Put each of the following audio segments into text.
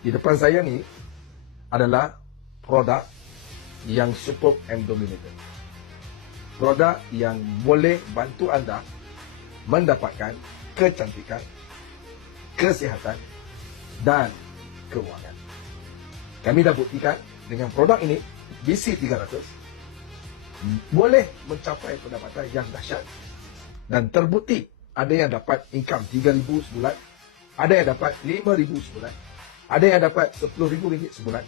Di depan saya ni adalah produk yang superb and dominated. Produk yang boleh bantu anda mendapatkan kecantikan, kesihatan dan keuangan. Kami dah buktikan dengan produk ini, BC300 boleh mencapai pendapatan yang dahsyat dan terbukti ada yang dapat income 3,000 sebulan, ada yang dapat 5,000 sebulan, ada yang dapat RM10,000 sebulan,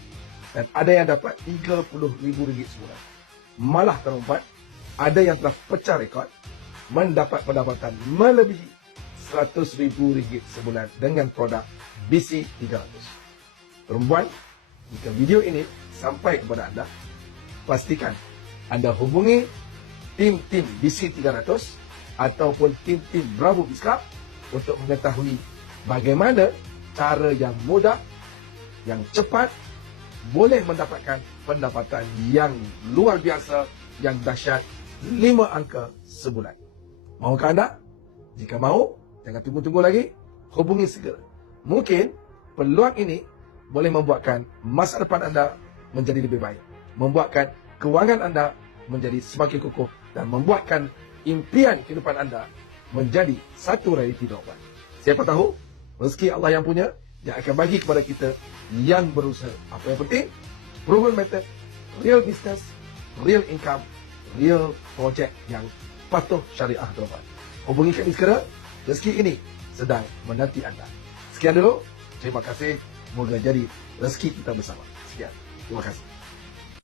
dan ada yang dapat RM30,000 sebulan. Malah terempat, ada yang telah pecah rekod mendapat pendapatan melebihi RM100,000 sebulan dengan produk BC300. Perempuan, jika video ini sampai kepada anda, pastikan anda hubungi tim-tim BC300 ataupun tim-tim Bravo Biz Club untuk mengetahui bagaimana cara yang mudah, yang cepat, boleh mendapatkan pendapatan yang luar biasa, yang dahsyat, 5 angka sebulan. Mahukah anda? Jika mahu, jangan tunggu-tunggu lagi, hubungi segera. Mungkin peluang ini boleh membuatkan masa depan anda menjadi lebih baik, membuatkan kewangan anda menjadi semakin kukuh, dan membuatkan impian kehidupan anda menjadi satu realiti doapan. Siapa tahu rezeki Allah yang punya, yang akan bagi kepada kita yang berusaha. Apa yang penting, proven method, real business, real income, real project yang patuh syariah doapan. Hubungi kami segera, rezeki ini sedang menanti anda. Sekian dulu, terima kasih. Semoga jadi rezeki kita bersama. Sekian, terima kasih.